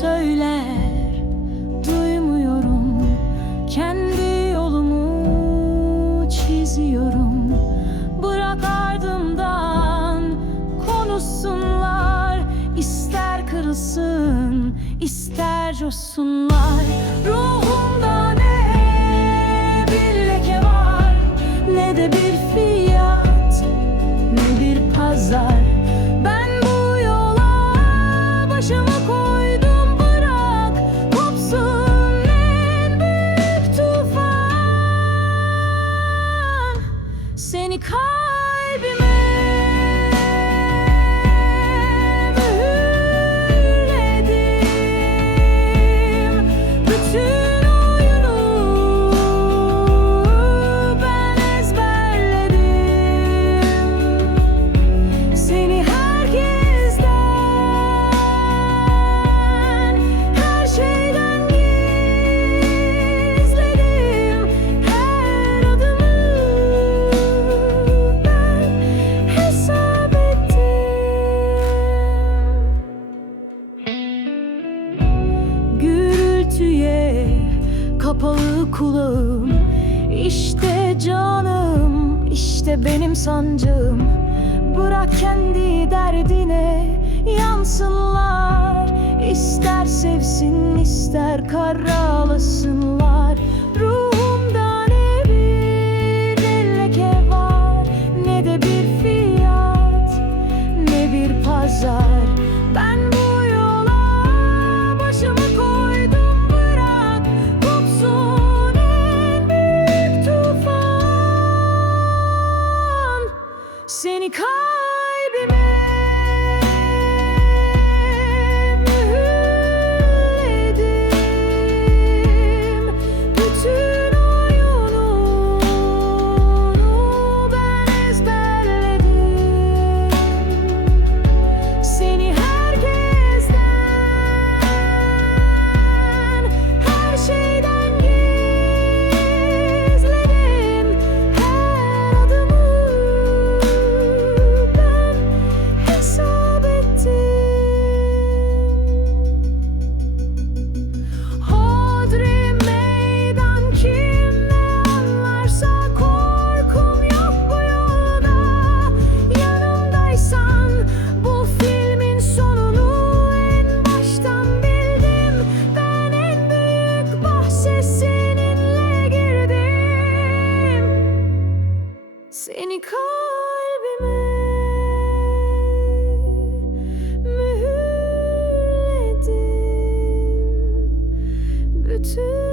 söyler. Duymuyorum. Kendi yolumu çiziyorum. Bırak ardımdan Konuşsunlar. İster kırılsın ister coşsunlar. Ruh kapalı kulağım. İşte canım, işte benim sancağım. Bırak kendi derdine yansınlar. İster sevsin, ister karalasınlar Ruh to